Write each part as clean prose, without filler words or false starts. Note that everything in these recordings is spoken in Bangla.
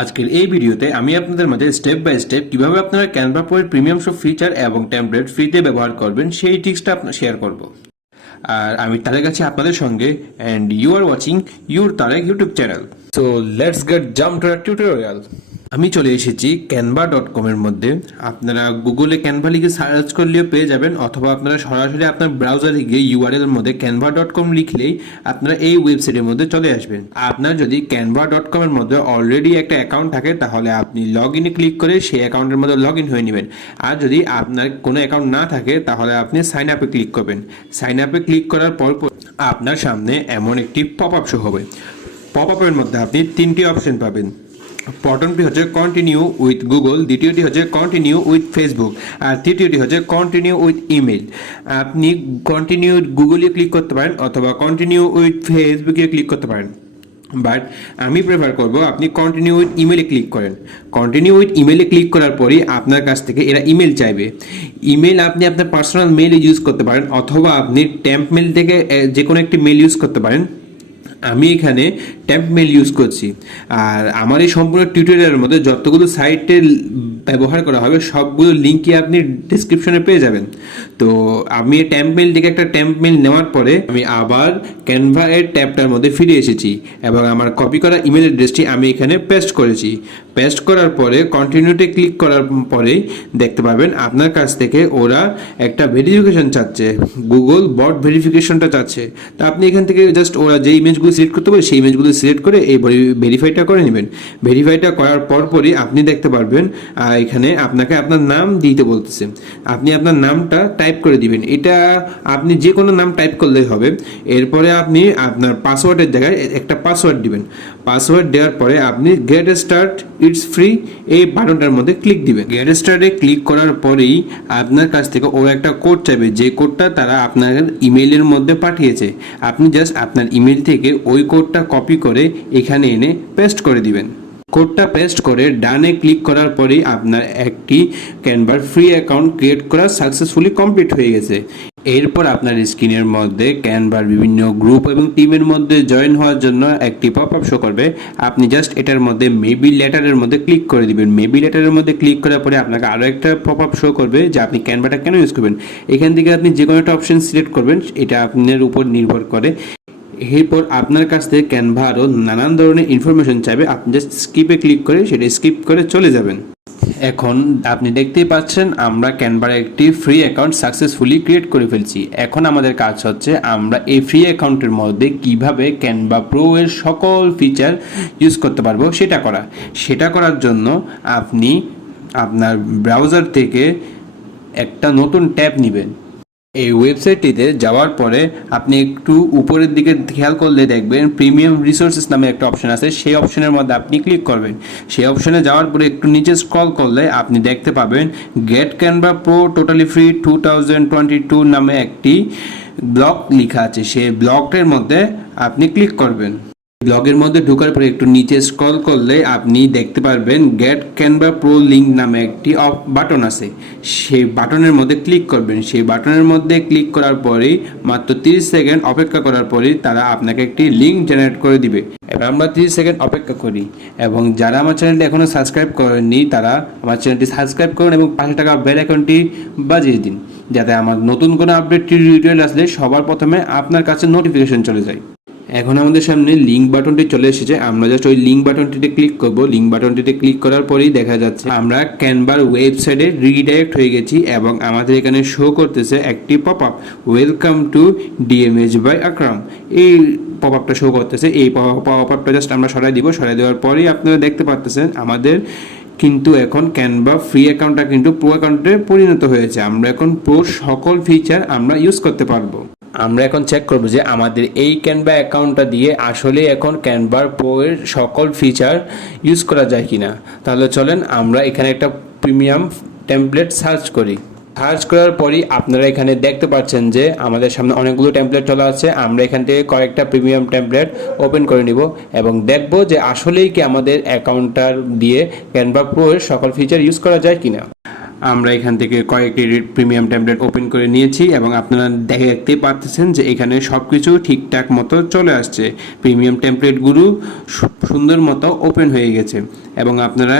আজকের এই ভিডিওতে আমি আপনাদের মাঝে স্টেপ বাই স্টেপ কিভাবে আপনারা ক্যানভা প্রো এর প্রিমিয়াম সব ফিচার এবং টেমপ্লেট ফ্রিতে ব্যবহার করবেন সেই টিপসটা শেয়ার করব। আর আমি তারেক আছি আপনাদের সঙ্গে and you are watching your Tarek YouTube channel. So let's get jump to the tutorial. আমি চলে এসেছি canva.com এর মধ্যে। আপনারা গুগলে ক্যানভা লিখে সার্চ করলেও পেয়ে যাবেন, অথবা আপনারা সরাসরি আপনার ব্রাউজারে গিয়ে ইউআরএল এর মধ্যে canva.com লিখলেই আপনারা এই ওয়েবসাইটের মধ্যে চলে আসবেন। আপনার যদি canva.com এর মধ্যে অলরেডি একটা অ্যাকাউন্ট থাকে তাহলে আপনি লগ ইনে ক্লিক করে সেই অ্যাকাউন্টের মধ্যে লগ ইন হয়ে নেবেন। আর যদি আপনার কোনো অ্যাকাউন্ট না থাকে তাহলে আপনি সাইন আপে ক্লিক করবেন। সাইন আপে ক্লিক করার পর আপনার সামনে এমন একটি পপ আপ শো হবে। পপ আপের মধ্যে আপনি তিনটি অপশন পাবেন। প্রথমটি হচ্ছে কন্টিনিউ উইথ গুগল, দ্বিতীয়টি হচ্ছে কন্টিনিউ উইথ ফেসবুক, আর তৃতীয়টি হচ্ছে কন্টিনিউ উইথ ইমেল। আপনি কন্টিনিউ গুগলে ক্লিক করতে পারেন অথবা কন্টিনিউ উইথ ফেসবুকে ক্লিক করতে পারেন, বাট আমি প্রেফার করব আপনি কন্টিনিউ উইথ ইমেলে ক্লিক করেন। কন্টিনিউ উইথ ইমেলে ক্লিক করার পরেই আপনার কাছ থেকে এরা ইমেল চাইবে। ইমেল আপনি আপনার পার্সোনাল মেল ইউজ করতে পারেন অথবা আপনি টেম্প মেল থেকে যে কোনো একটি মেল ইউজ করতে পারেন। আমি এখানে টেম্প মেল ইউজ করছি। আর আমার এই সম্পূর্ণ টিউটোরিয়ালের মধ্যে যতগুলো সাইটে ব্যবহার করা হবে সবগুলো লিঙ্কই আপনি ডিসক্রিপশনে পেয়ে যাবেন। তো আমি টেম্প মেল থেকে একটা টেম্প মেল নেওয়ার পরে আমি আবার ক্যানভা এর ট্যাবটার মধ্যে ফিরে এসেছি এবং আমার কপি করা ইমেল অ্যাড্রেসটি আমি এখানে পেস্ট করেছি। পেস্ট করার পরে কন্টিনিউতে ক্লিক করার পরেই দেখতে পাবেন আপনার কাছ থেকে ওরা একটা ভেরিফিকেশন চাচ্ছে, গুগল বট ভেরিফিকেশনটা চাচ্ছে। তো আপনি এখান থেকে জাস্ট ওরা যে ইমেজগুলো সিলেক্ট করতে পারে সেই ইমেজগুলো সিলেক্ট করে এই ভেরিফাইটা করে নেবেন। ভেরিফাইটা করার পরই আপনি দেখতে পারবেন এখানে আপনাকে আপনার নাম দিতে বলতেছে। আপনি আপনার নামটা টাইপ করে দিবেন। এটা আপনি যে কোনো নাম টাইপ করলেই হবে। এরপরে আপনি আপনার পাসওয়ার্ডের জায়গায় একটা পাসওয়ার্ড দিবেন। পাসওয়ার্ড দেওয়ার পরে আপনি গেট স্টার্ট ইটস ফ্রি এই বাটনটার মধ্যে ক্লিক দিবেন। গেট স্টার্টে ক্লিক করার পরেই আপনার কাছ থেকে ও একটা কোড চাইবে, যে কোডটা তারা আপনার ইমেইলের মধ্যে পাঠিয়েছে। আপনি জাস্ট আপনার ইমেল থেকে ওই কোডটা কপি করে এখানে এনে পেস্ট করে দিবেন। কোডটা পেস্ট করে ডানে ক্লিক করার পরেই আপনার একটি ক্যানভার ফ্রি অ্যাকাউন্ট ক্রিয়েট করা সাকসেসফুলি কমপ্লিট হয়ে গেছে। এরপর আপনার স্ক্রিনের মধ্যে ক্যানভার বিভিন্ন গ্রুপ এবং টিমের মধ্যে জয়েন হওয়ার জন্য একটি পপ আপ শো করবে। আপনি জাস্ট এটার মধ্যে মেবি লেটারের মধ্যে ক্লিক করে দিবেন। মেবি লেটারের মধ্যে ক্লিক করার পরে আপনাকে আরও একটা পপ আপ শো করবে যে আপনি ক্যানভাটা কেন ইউজ করবেন। এখান থেকে আপনি যে কোনো একটা অপশন সিলেক্ট করবেন, এটা আপনার উপর নির্ভর করে। এরপর আপনার কাছ থেকে ক্যানভা আরও নানান ধরনের ইনফরমেশন চাইবে, আপনি জাস্ট স্কিপে ক্লিক করে সেটা স্কিপ করে চলে যাবেন। এখন আপনি দেখতেই পাচ্ছেন আমরা ক্যানভার একটি ফ্রি অ্যাকাউন্ট সাকসেসফুলি ক্রিয়েট করে ফেলছি। এখন আমাদের কাজ হচ্ছে আমরা এই ফ্রি অ্যাকাউন্টের মধ্যে কিভাবে ক্যানভা প্রো এর সকল ফিচার ইউজ করতে পারবো সেটা করার জন্য আপনি আপনার ব্রাউজার থেকে একটা নতুন ট্যাব নেবেন। এই ওয়েবসাইটটিতে যাওয়ার পরে আপনি একটু উপরের দিকে খেয়াল করলে দেখবেন প্রিমিয়াম রিসোর্সেস নামে একটা অপশন আছে। সেই অপশনের মধ্যে আপনি ক্লিক করবেন। সেই অপশনে যাওয়ার পরে একটু নিচে স্ক্রল করলে আপনি দেখতে পাবেন get Canva Pro totally free 2022 নামে একটি ব্লগ লেখা আছে। সেই ব্লগটার মধ্যে আপনি ক্লিক করবেন। ব্লগের মধ্যে ঢোকার পরে একটু নিচে স্ক্রল করলে আপনি দেখতে পারবেন গেট ক্যানভা প্রো লিঙ্ক নামে একটি বাটন আছে। সেই বাটনের মধ্যে ক্লিক করবেন। সেই বাটনের মধ্যে ক্লিক করার পরেই মাত্র 30 সেকেন্ড অপেক্ষা করার পরেই তারা আপনাকে একটি লিঙ্ক জেনারেট করে দিবে। এবার আমরা 30 সেকেন্ড অপেক্ষা করি এবং যারা আমার চ্যানেলটি এখনও সাবস্ক্রাইব করেননি তারা আমার চ্যানেলটি সাবস্ক্রাইব করুন এবং পাশে টাকা বেল আইকনটি বাজিয়ে দিন, যাতে আমার নতুন কোনো আপডেট টিউটোরিয়াল আসলে সবার প্রথমে আপনার কাছে নোটিফিকেশন চলে যায়। এখন আমাদের সামনে লিঙ্ক বাটনটি চলে এসেছে। আমরা জাস্ট ওই লিঙ্ক বাটনটিতে ক্লিক করব। লিঙ্ক বাটনটিতে ক্লিক করার পরেই দেখা যাচ্ছে আমরা ক্যানভার ওয়েবসাইটে রিডাইরেক্ট হয়ে গেছি এবং আমাদের এখানে শো করতেছে একটি pop up, welcome to DMH by Akram. এই পপ আপটা শো করতেছে। এই পপ আপটা জাস্ট আমরা সরাই দিব। সরাই দেওয়ার পরেই আপনারা দেখতে পাচ্ছেন আমাদের কিন্তু এখন ক্যানভা ফ্রি অ্যাকাউন্টটা কিন্তু প্রো অ্যাকাউন্টে পরিণত হয়েছে। আমরা এখন প্রো সকল ফিচার আমরা ইউজ করতে পারবো। আমরা এখন চেক করব যে আমাদের এই ক্যানভা অ্যাকাউন্টটা দিয়ে আসলে এখন ক্যানভা প্রো এর সকল ফিচার ইউজ করা যায় কিনা। তাহলে চলেন আমরা এখানে একটা প্রিমিয়াম টেমপ্লেট সার্চ করি। সার্চ করার পরই আপনারা এখানে দেখতে পাচ্ছেন যে আমাদের সামনে অনেকগুলো টেমপ্লেট চলে আছে। আমরা এখান থেকে কয়েকটা প্রিমিয়াম টেমপ্লেট ওপেন করে নিব এবং দেখব যে আসলেই কি আমাদের অ্যাকাউন্টটার দিয়ে ক্যানভা প্রো এর সকল ফিচার ইউজ করা যায় কিনা। আমরা এখান থেকে কয়েকটি প্রিমিয়াম টেমপ্লেট ওপেন করে নিয়েছি এবং আপনারা দেখতে পাচ্ছেন যে এখানে সব কিছু ঠিকঠাক মতো চলে আসছে। প্রিমিয়াম টেমপ্লেটগুলো সুন্দর মতো ওপেন হয়ে গেছে এবং আপনারা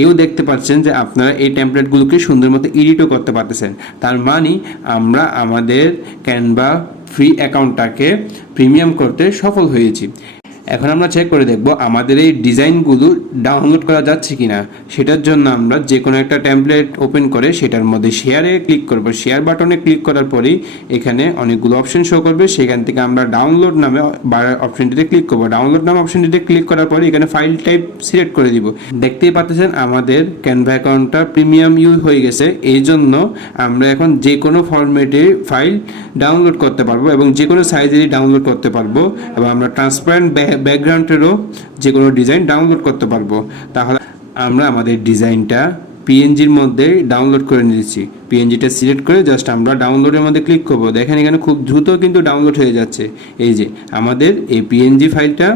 এও দেখতে পাচ্ছেন যে আপনারা এই টেমপ্লেটগুলোকে সুন্দর মতো এডিটও করতে পারতেছেন। তার মানে আমরা আমাদের ক্যানভা ফ্রি অ্যাকাউন্টটাকে প্রিমিয়াম করতে সফল হয়েছি। এখন আমরা চেক করে দেখব আমাদের এই ডিজাইনগুলো ডাউনলোড করা যাচ্ছে কিনা। সেটার জন্য আমরা যে কোনো একটা টেমপ্লেট ওপেন করে সেটার মধ্যে শেয়ারে ক্লিক করব। শেয়ার বাটনে ক্লিক করার পরেই এখানে অনেকগুলো অপশন শো করবে, সেখান থেকে আমরা ডাউনলোড নামে অপশনটিতে ক্লিক করব। ডাউনলোড নামে অপশনটিতে ক্লিক করার পরে এখানে ফাইল টাইপ সিলেক্ট করে দিব। দেখতেই পাচ্ছেন আমাদের ক্যানভা অ্যাকাউন্টটা প্রিমিয়াম ইউজ হয়ে গেছে। এই জন্য আমরা এখন যে কোনো ফরম্যাটে ফাইল ডাউনলোড করতে পারবো এবং যে কোনো সাইজেরই ডাউনলোড করতে পারবো এবং আমরা ট্রান্সপারেন্ট ব্যাকগ্রাউন্ডেরও যে কোনো ডিজাইন ডাউনলোড করতে পারবো। তাহলে আমরা আমাদের ডিজাইনটা পিএনজির মধ্যে ডাউনলোড করে নিয়েছি। পিএনজিটা সিলেক্ট করে জাস্ট আমরা ডাউনলোডের মধ্যে ক্লিক করব। দেখেন এখানে খুব দ্রুত কিন্তু ডাউনলোড হয়ে যাচ্ছে। এই যে আমাদের এই পিএনজি ফাইলটা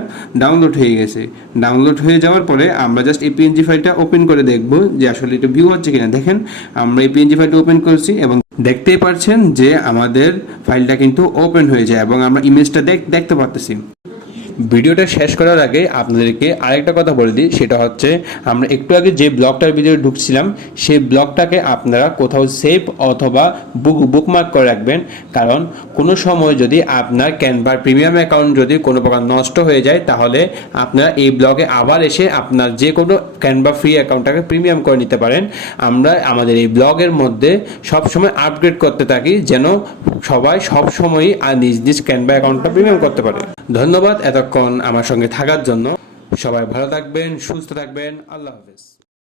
ডাউনলোড হয়ে গেছে। ডাউনলোড হয়ে যাওয়ার পরে আমরা জাস্ট এই পিএনজি ফাইলটা ওপেন করে দেখব যে আসলে এটা ভিউ হচ্ছে কিনা। দেখেন আমরা এই পিএনজি ফাইলটা ওপেন করছি এবং দেখতেই পাচ্ছেন যে আমাদের ফাইলটা কিন্তু ওপেন হয়ে যায় এবং আমরা ইমেজটা দেখতে পাচ্ছি। ভিডিওটা শেষ করার আগে আপনাদেরকে আরেকটা কথা বলে দিই, সেটা হচ্ছে আমরা একটু আগে যে ব্লগটার ভিতরে ঢুকছিলাম সেই ব্লগটাকে আপনারা কোথাও সেভ অথবা বুকমার্ক করে রাখবেন। কারণ কোনো সময় যদি আপনার ক্যানভার প্রিমিয়াম অ্যাকাউন্ট যদি কোনো প্রকার নষ্ট হয়ে যায় তাহলে আপনারা এই ব্লগে আবার এসে আপনার যে কোনো ক্যানভা ফ্রি অ্যাকাউন্টটাকে প্রিমিয়াম করে নিতে পারেন। আমরা আমাদের এই ব্লগের মধ্যে সবসময় আপগ্রেড করতে থাকি যেন সবাই সবসময়ই নিজ নিজ ক্যানভা অ্যাকাউন্টটা প্রিমিয়াম করতে পারে। ধন্যবাদ এতক্ষণ আমার সঙ্গে থাকার জন্য। সবাই ভালো থাকবেন, সুস্থ থাকবেন। আল্লাহ হাফেজ।